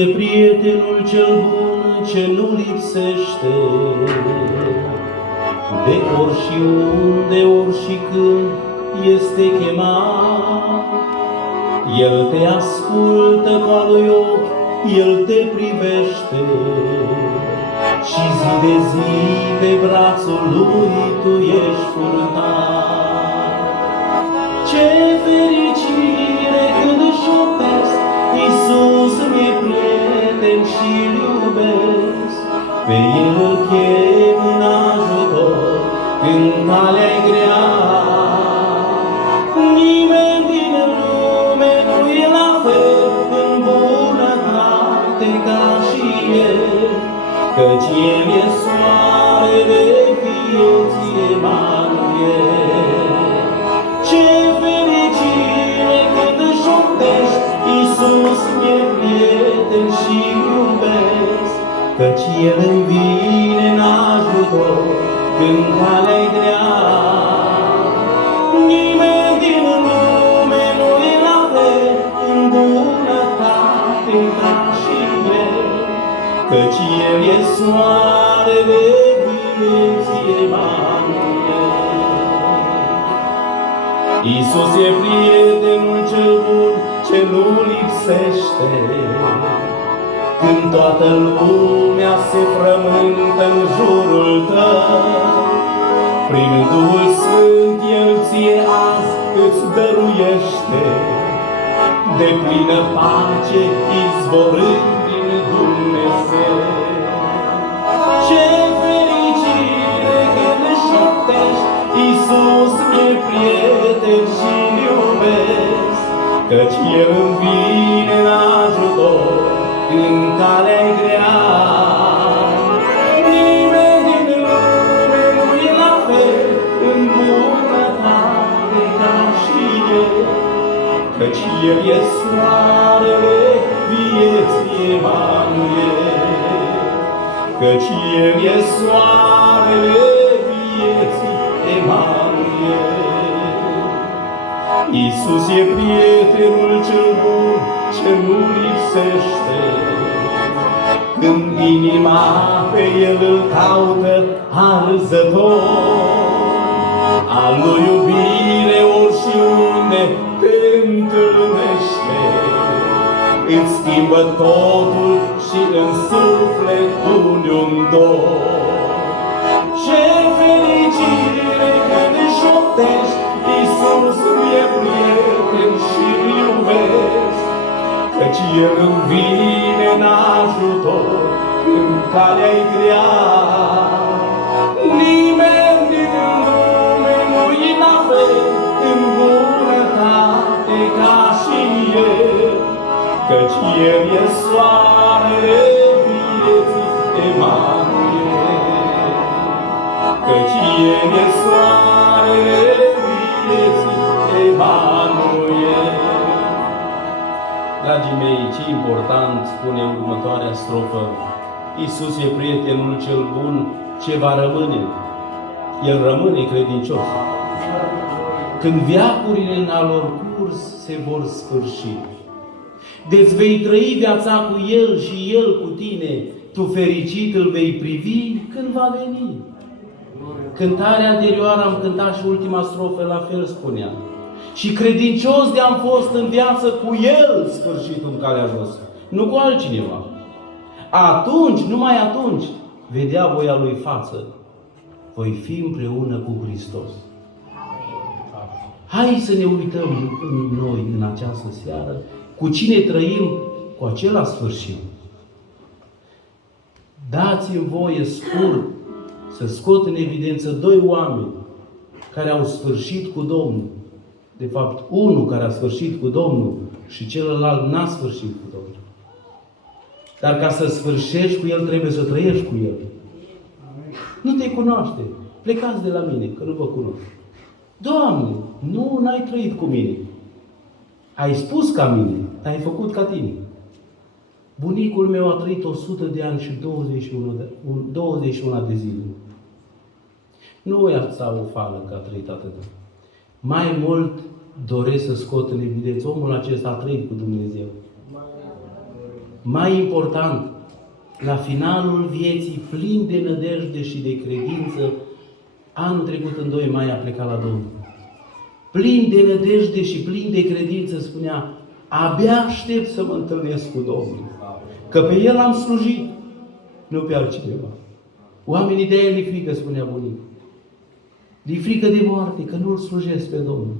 e prietenul cel bun ce nu lipsește. De ori și unde, ori și când este chemat, El te ascultă ca lui ochi, El te privește și zi de zi pe brațul Lui tu ești purtat. Ce fericire când își șoptesc, Iisus mi-e prieten și-L iubesc. Pe El îl chem în ajutor când calea-i grea. Nimeni din lume nu e la fel în bunătate ca și El, căci El e soarele vieții Emanuel. Ce fericire când își șoptești, Iisus mi-e prieten și-L iubesc, căci El îmi vine în ajutor când calea-i grea. Nimeni din lume nu e la fel în bunătate ca și El, căci El e soarele vieții Emanuel. Iisus e prietenul cel bun ce nu lipsește. Când toată lumea se frământă în jurul tău, prin Duhul Sfânt El ție azi îți dăruiește de plină pace izvorând din Dumnezeu. Ce fericire când își șoptești, Iisus mi-e prieten și-L iubesc, căci El îmi vine în ajutor când calea-i grea. Nimeni din lume nu e la fel în bunătate ca și El, căci El e soarele vieții Emanuel. Căci El e soarele vieții Emanuel. Iisus e prietenul cel bun ce nu lipsește. Când inima pe El îl caută arzător, al Lui iubire ori și unde te întâlnește, îți schimbă totul și în suflet pune un dor. Ce fericire când își șoptești, Iisus mi-e prieten și-L iubesc, căci El îmi vine în ajutor când calea-i grea. Nimeni din lume nu-i la fel în bunătate ca și El, căci El e soarele vieții Emanuel. Căci El e soarele vieții Emanuel. Dragii mei, ce important spune următoarea strofă: Iisus e prietenul cel bun ce va rămâne. El rămâne credincios. Când veacurile în al lor curs se vor sfârși, deci vei trăi viața cu El și El cu tine, tu fericit îl vei privi când va veni. Cântarea anterioară am cântat și ultima strofă la fel spunea: și credincios de-am fost în viață cu El sfârșitul în calea jos, nu cu altcineva. Atunci, numai atunci, vedea voia Lui față. Voi fi împreună cu Hristos. Hai să ne uităm în noi în această seară cu cine trăim cu acela sfârșit. Dați-mi voie scurt să scot în evidență doi oameni care au sfârșit cu Domnul. De fapt, unul care a sfârșit cu Domnul și celălalt n-a sfârșit cu Domnul. Dar ca să sfârșești cu El, trebuie să trăiești cu El. Nu te cunoaște. Plecați de la mine, că nu vă cunosc. Doamne, nu, n-ai trăit cu mine. Ai spus ca mine, dar ai făcut ca tine. Bunicul meu a trăit 100 de ani și 21 de zile. Nu e atâta o fală că a trăit atât. Mai mult doresc să scot în evidență. Omul acesta a trăit cu Dumnezeu. Mai important, la finalul vieții, plin de nădejde și de credință, anul trecut în 2 mai a plecat la Domnul. Plin de nădejde și plin de credință spunea, abia aștept să mă întâlnesc cu Domnul. Că pe El am slujit, nu pe altcineva. Oamenii de aia li frică, spunea bunicul. Li frică de moarte, că nu-L slujesc pe Domnul.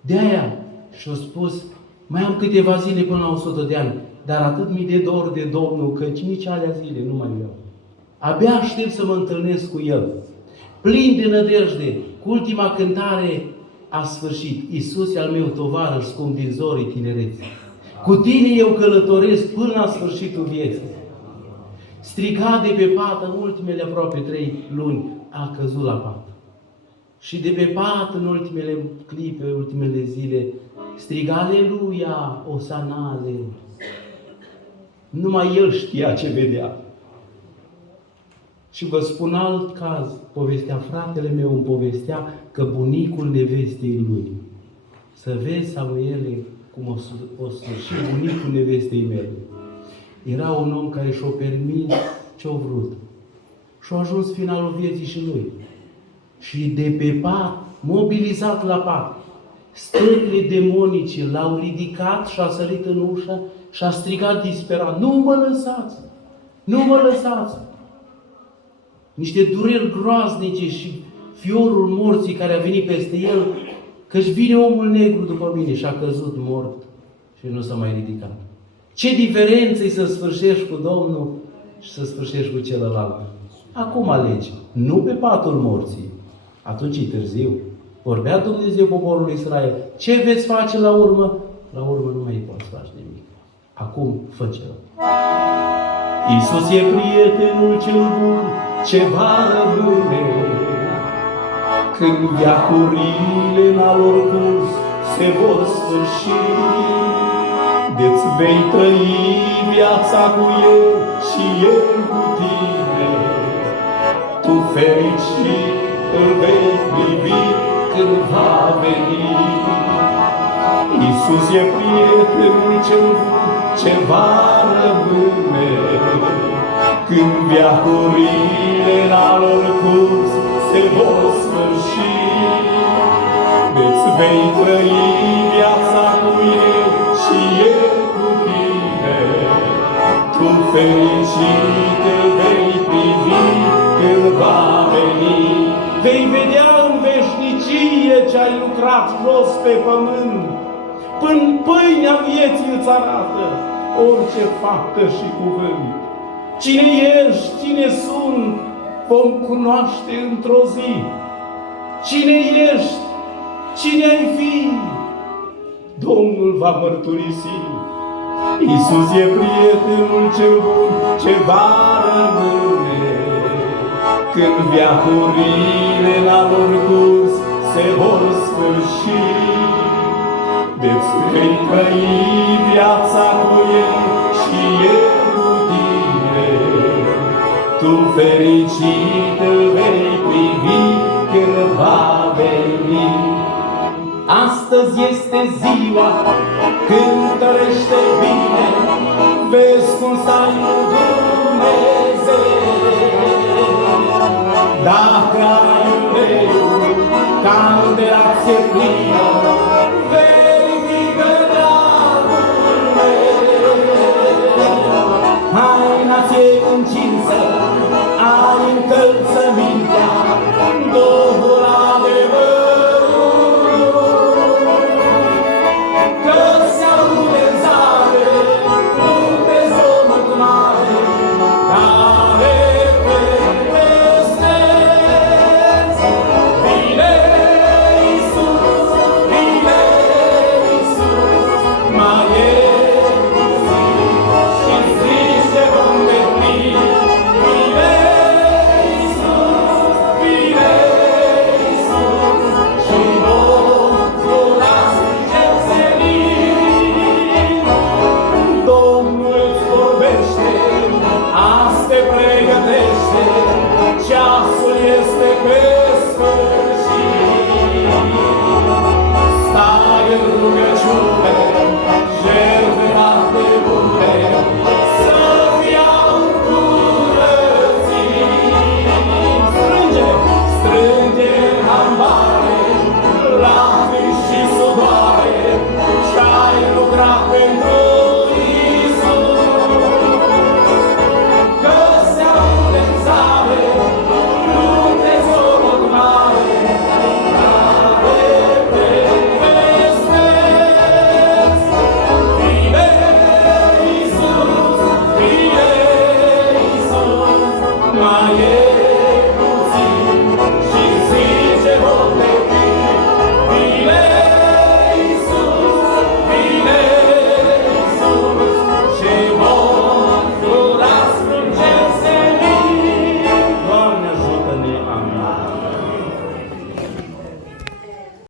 De aia și-a spus, mai am câteva zile până la 100 de ani, dar atât mi de dor de Domnul, căci nici alea zile nu mai vreau. Abia aștept să mă întâlnesc cu El. Plin de nădejde, cu ultima cântare a sfârșit. Iisus e al meu tovarăș scump din zorii tinereții. Cu Tine eu călătoresc până la sfârșitul vieții. Striga de pe pat în ultimele aproape 3 luni, a căzut la pat. Și de pe pat în ultimele clipe, ultimele zile, striga aleluia, osanale. Numai el știa ce vedea. Și vă spun alt caz, povestea fratele meu, îmi povestea că bunicul nevestei lui. Să vezi, Samuele, cum o sfârșit bunicul nevestei mele. Era un om care și-o permis ce-o vrut. Și-a ajuns finalul vieții și lui. Și de pe pat, mobilizat la pat, stările demonice l-au ridicat și a sărit în ușă și a strigat disperat, nu mă lăsați! Nu mă lăsați! Niște dureri groaznice și fiorul morții care a venit peste el, că-și vine omul negru după mine și a căzut mort și nu s-a mai ridicat. Ce diferență e să sfârșești cu Domnul și să sfârșești cu celălalt. Acum alegi, nu pe patul morții. Atunci e târziu. Vorbea Dumnezeu poporului Israel. Ce veți face la urmă? La urmă nu mai poți face nimic. Acum fă ceva. Iisus e prietenul cel bun, ce va rămâne. Când veacurile în al lor curs se vor sfârși, de-ți vei trăi viața cu El și El cu tine. Tu fericit îl vei privi când va veni. Iisus e prietenul cel bun, ce va rămâne. Când veacurile în al lor curs se vor sfârși, de-ți vei trăi viața cu El și El cu tine. Tu fericit îl vei privi când va veni. Vei vedea în veșnicie ce ai lucrat jos pe pământ. Până pâinea vieții îți arată orice faptă și cuvânt. Cine ești, cine sunt, vom cunoaște într-o zi. Cine ești, cine ai fi, Domnul va mărturisi. Iisus e prietenul cel bun, ce va rămâne. Când veacurile în al lor curs se vor sfârși, de-ți vei trăi viața cu El și El cu tine. Tu fericit îl vei privi când va veni. Astăzi este ziua când tărește bine, vezi cum stai cu Dumnezeu. Dacă ai uleiul ca înderație plină, verifică dragul meu. Haina ți-e încinsă, ai încălțămintea, Duhul adevărului, că se aude în zare, nu te zomăt mare, care te păstrezi. Vine Iisus, vine Iisus, mai e zi și zice vom veni. Vine Iisus, vine Iisus, și vom zbura în cer senin. Domnul îți vorbește, azi te pleci.